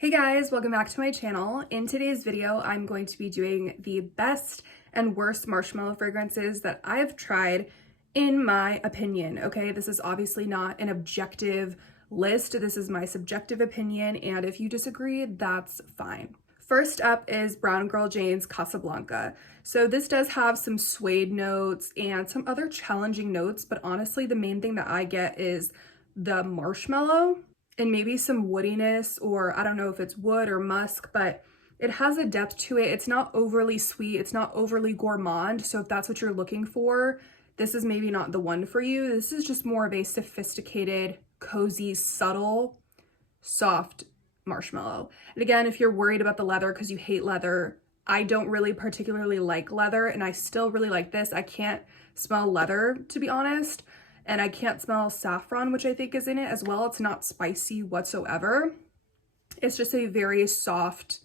Hey guys, welcome back to my channel. In today's video, I'm going to be doing the best and worst marshmallow fragrances that I've tried in my opinion, okay? This is obviously not an objective list. This is my subjective opinion, and if you disagree, that's fine. First up is Brown Girl Jane's Casablanca. So this does have some suede notes and some other challenging notes, but honestly, the main thing that I get is the marshmallow and maybe some woodiness, or I don't know if it's wood or musk, but it has a depth to it. It's not overly sweet. It's not overly gourmand. So if that's what you're looking for, this is maybe not the one for you. This is just more of a sophisticated, cozy, subtle, soft marshmallow. And again, if you're worried about the leather because you hate leather, I don't really particularly like leather, and I still really like this. I can't smell leather, to be honest. And I can't smell saffron, which I think is in it as well. It's not spicy whatsoever. It's just a very soft,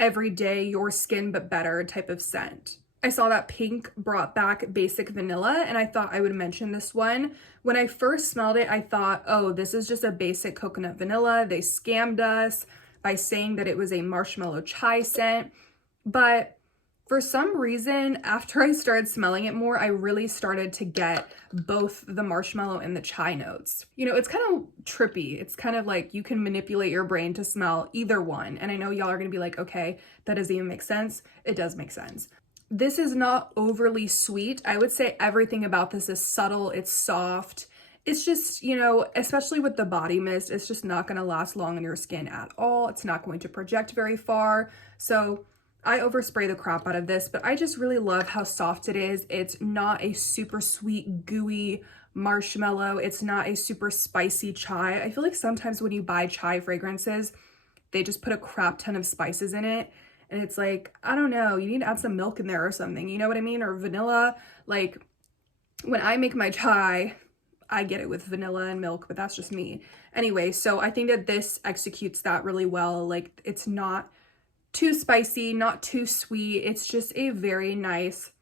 everyday, your skin but better type of scent. I saw that Pink brought back Basic Vanilla, and I thought I would mention this one. When I first smelled it, I thought, oh, this is just a basic coconut vanilla. They scammed us by saying that it was a marshmallow chai scent. But for some reason, after I started smelling it more, I really started to get both the marshmallow and the chai notes. You know, it's kind of trippy. It's kind of like you can manipulate your brain to smell either one. And I know y'all are going to be like, okay, that doesn't even make sense. It does make sense. This is not overly sweet. I would say everything about this is subtle. It's soft. It's just, you know, especially with the body mist, it's just not going to last long on your skin at all. It's not going to project very far. So I overspray the crap out of this, but I just really love how soft it is. It's not a super sweet, gooey marshmallow. It's not a super spicy chai. I feel like sometimes when you buy chai fragrances, they just put a crap ton of spices in it. And it's like, I don't know, you need to add some milk in there or something. You know what I mean? Or vanilla. Like when I make my chai, I get it with vanilla and milk, but that's just me. Anyway, so I think that this executes that really well. Like it's not too spicy, not too sweet. It's just a very nice,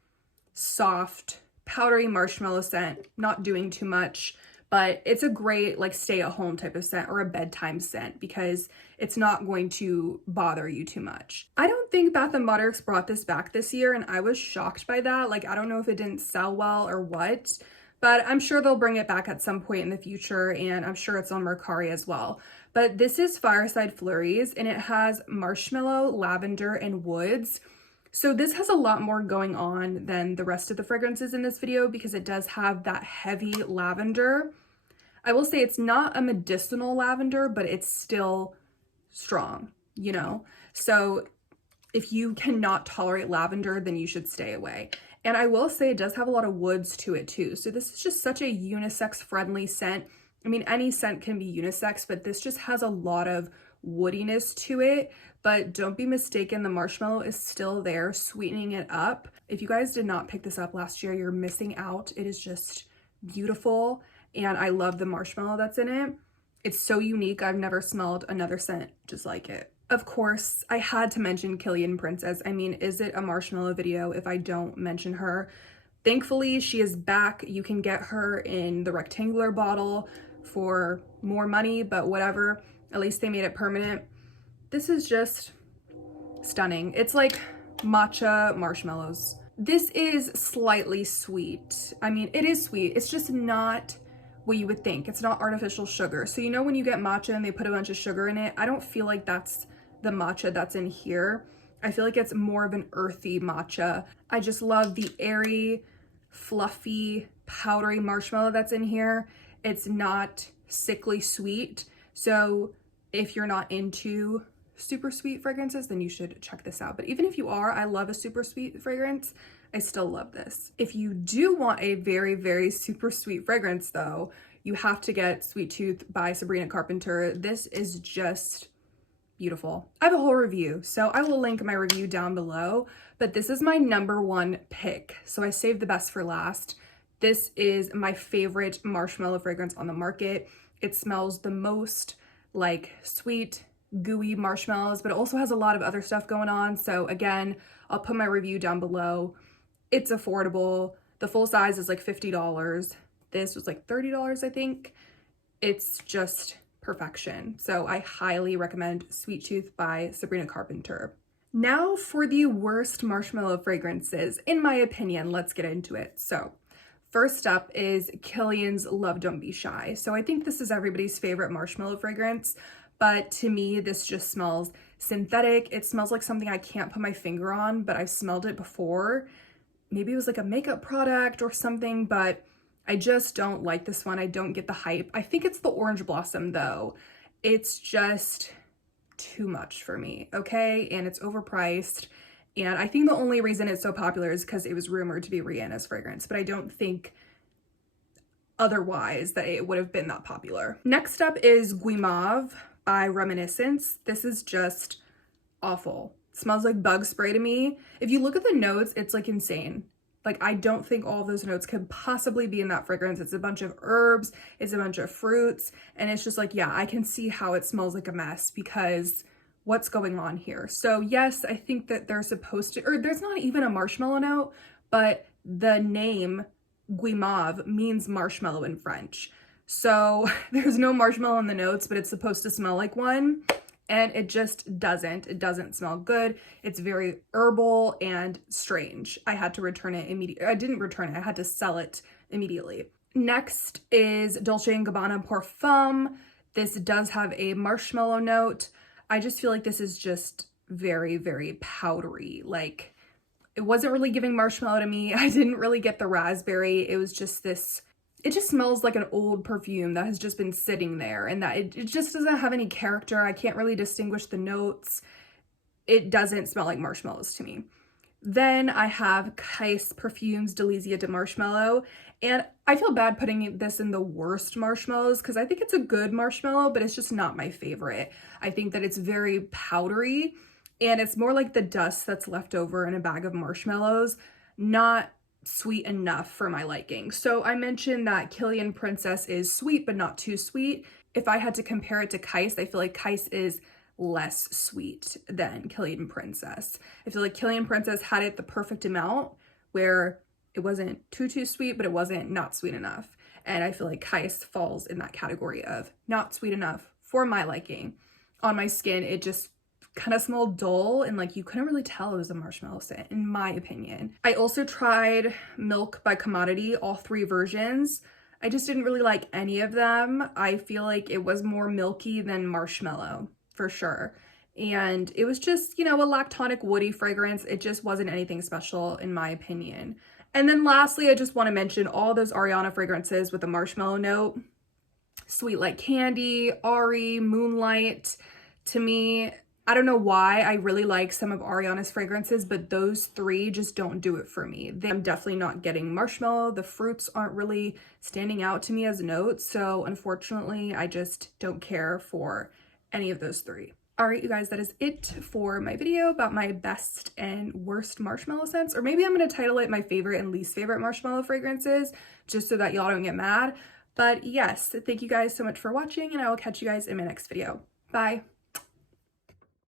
soft, powdery marshmallow scent, not doing too much, but it's a great like stay at home type of scent or a bedtime scent because it's not going to bother you too much. I don't think Bath & Body Works brought this back this year, and I was shocked by that. Like, I don't know if it didn't sell well or what, but I'm sure they'll bring it back at some point in the future, and I'm sure it's on Mercari as well. But this is Fireside Flurries, and it has marshmallow, lavender, and woods. So this has a lot more going on than the rest of the fragrances in this video because it does have that heavy lavender. I will say it's not a medicinal lavender, but it's still strong, you know? So if you cannot tolerate lavender, then you should stay away. And I will say it does have a lot of woods to it too. So this is just such a unisex friendly scent. I mean, any scent can be unisex, but this just has a lot of woodiness to it. But don't be mistaken, the marshmallow is still there, sweetening it up. If you guys did not pick this up last year, you're missing out. It is just beautiful, and I love the marshmallow that's in it. It's so unique. I've never smelled another scent just like it. Of course, I had to mention Killian Princess. I mean, is it a marshmallow video if I don't mention her? Thankfully, she is back. You can get her in the rectangular bottle for more money, but whatever. At least they made it permanent. This is just stunning. It's like matcha marshmallows. This is slightly sweet. I mean, it is sweet. It's just not what you would think. It's not artificial sugar. So you know when you get matcha and they put a bunch of sugar in it, I don't feel like that's the matcha that's in here. I feel like it's more of an earthy matcha. I just love the airy, fluffy, powdery marshmallow that's in here. It's not sickly sweet. So if you're not into super sweet fragrances, then you should check this out. But even if you are, I love a super sweet fragrance. I still love this. If you do want a very, very super sweet fragrance though, you have to get Sweet Tooth by Sabrina Carpenter. This is just beautiful. I have a whole review, so I will link my review down below, but this is my #1 pick. So I saved the best for last. This is my favorite marshmallow fragrance on the market. It smells the most like sweet, gooey marshmallows, but it also has a lot of other stuff going on. So again, I'll put my review down below. It's affordable. The full size is like $50. This was like $30, I think. It's just perfection. So I highly recommend Sweet Tooth by Sabrina Carpenter. Now for the worst marshmallow fragrances, in my opinion. Let's get into it. So first up is Killian's Love Don't Be Shy. So I think this is everybody's favorite marshmallow fragrance, but to me, this just smells synthetic. It smells like something I can't put my finger on, but I've smelled it before. Maybe it was like a makeup product or something, but I just don't like this one. I don't get the hype. I think it's the Orange Blossom though. It's just too much for me, okay? And it's overpriced. And I think the only reason it's so popular is because it was rumored to be Rihanna's fragrance, but I don't think otherwise that it would have been that popular. Next up is Guimauve by Reminiscence. This is just awful. It smells like bug spray to me. If you look at the notes, it's like insane. Like, I don't think all of those notes could possibly be in that fragrance. It's a bunch of herbs, it's a bunch of fruits, and it's just like, yeah, I can see how it smells like a mess because what's going on here? So yes, I think that they're supposed to, or there's not even a marshmallow note, but the name Guimauve means marshmallow in French. So there's no marshmallow in the notes, but it's supposed to smell like one. And it just doesn't. It doesn't smell good. It's very herbal and strange. I had to return it immediately. I didn't return it. I had to sell it immediately. Next is Dolce & Gabbana Femme. This does have a marshmallow note. I just feel like this is just very, very powdery. Like, it wasn't really giving marshmallow to me. I didn't really get the raspberry. It was just this... It just smells like an old perfume that has just been sitting there, and that it just doesn't have any character. I can't really distinguish the notes. It doesn't smell like marshmallows to me. Then I have Kyse Perfumes Delizia de Marshmallow, and I feel bad putting this in the worst marshmallows because I think it's a good marshmallow, but it's just not my favorite. I think that it's very powdery, and it's more like the dust that's left over in a bag of marshmallows, not sweet enough for my liking. So I mentioned that Killian Princess is sweet, but not too sweet. If I had to compare it to Kyse, I feel like Kyse is less sweet than Killian Princess. I feel like Killian Princess had it the perfect amount where it wasn't too sweet, but it wasn't not sweet enough. And I feel like Kyse falls in that category of not sweet enough for my liking. On my skin, it just kind of smelled dull, and like you couldn't really tell it was a marshmallow scent, in my opinion. I also tried Milk by Commodity, all 3 versions. I just didn't really like any of them. I feel like it was more milky than marshmallow, for sure. And it was just, you know, a lactonic woody fragrance. It just wasn't anything special, in my opinion. And then lastly, I just want to mention all those Ariana fragrances with a marshmallow note. Sweet Like Candy, Ari, Moonlight. To me, I don't know why, I really like some of Ariana's fragrances, but those 3 just don't do it for me. I'm definitely not getting marshmallow. The fruits aren't really standing out to me as notes, so unfortunately, I just don't care for any of those 3. All right, you guys, that is it for my video about my best and worst marshmallow scents, or maybe I'm going to title it my favorite and least favorite marshmallow fragrances, just so that y'all don't get mad. But yes, thank you guys so much for watching, and I will catch you guys in my next video. Bye.